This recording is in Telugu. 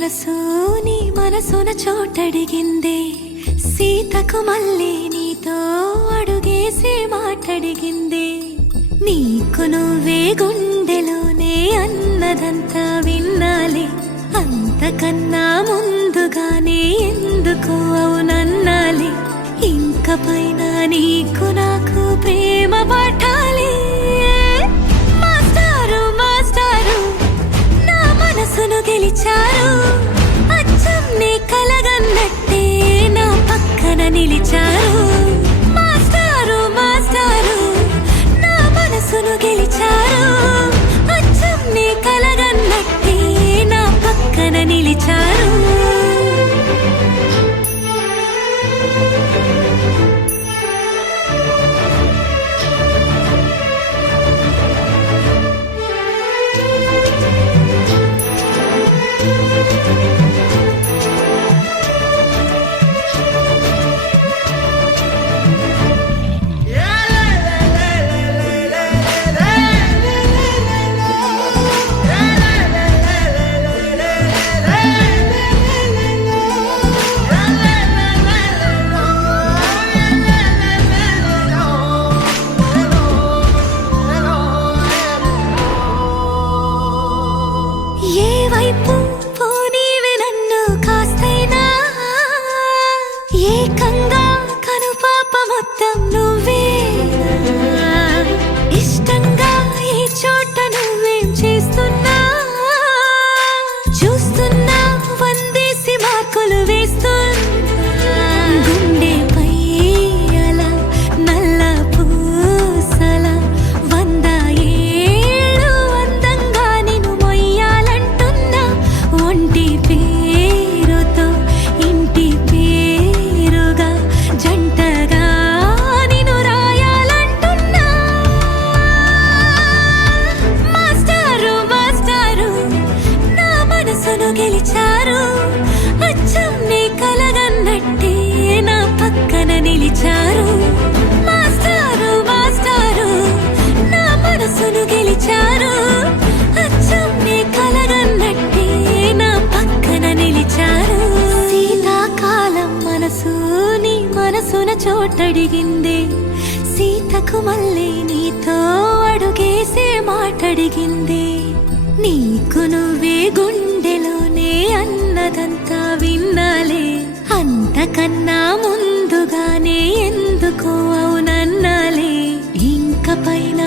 మనసు నీ మనసున చోటడిగిందే, సీతకు మళ్ళీ నీతో అడుగేసి మాటడిగిందే. నీకు నువ్వే గుండెలోనే అన్నదంతా విన్నాలే, అంతకన్నా ముందుగానే ఎందుకు అవునన్నాలే. ఇంక పైన నీకు నాకు ప్రేమ పాఠాలే. మాస్టారు మాస్టారు నా మనసును గెలిచారు, అచ్చం నీ కలగన్నట్టే నా పక్కన నిలిచారు. మాస్టారు మాస్టారు నా మనసును గెలిచారు, అచ్చం నీ కలగన్నట్టే నా పక్కన నిలిచారు. ఏకంగా కనుపాప మొత్తం నువ్వే, ఇష్టంగా ఈ చోట నువ్వేం చేస్తున్నా చూస్తున్నా, వందేసి మార్కులు వేస్తున్నా. గుండెపై అలా నల్ల పూసల 100 ఏళ్ళు అందంగా నిన్ను మొయ్యాలంటున్నా. ఒంటి పేరుతో ఇంటి పేరుగా జంటగా నిన్ను రాయాలంటున్నా. మాస్టారు మాస్టారు నా మనసును గెలిచారు, అచ్చం నీ కలగన్నట్టే నా పక్కన నిలిచారు. మాస్టారు మాస్టారు నా మనసును గెలిచారు, అచ్చం నీ కలగన్నట్టే నా పక్కన నిలిచారు. శీతాకాలం మనసు నీ మనసున చోటడిగిందే, సీతకు మళ్ళీ నీతో అడుగేసే మాటడిగిందే. నీకు నువ్వే గుండెలోనే అన్నదంతా విన్నాలే, అంతకన్నా ముందుగానే ఎందుకు అవునన్నాలే. ఇంక పైన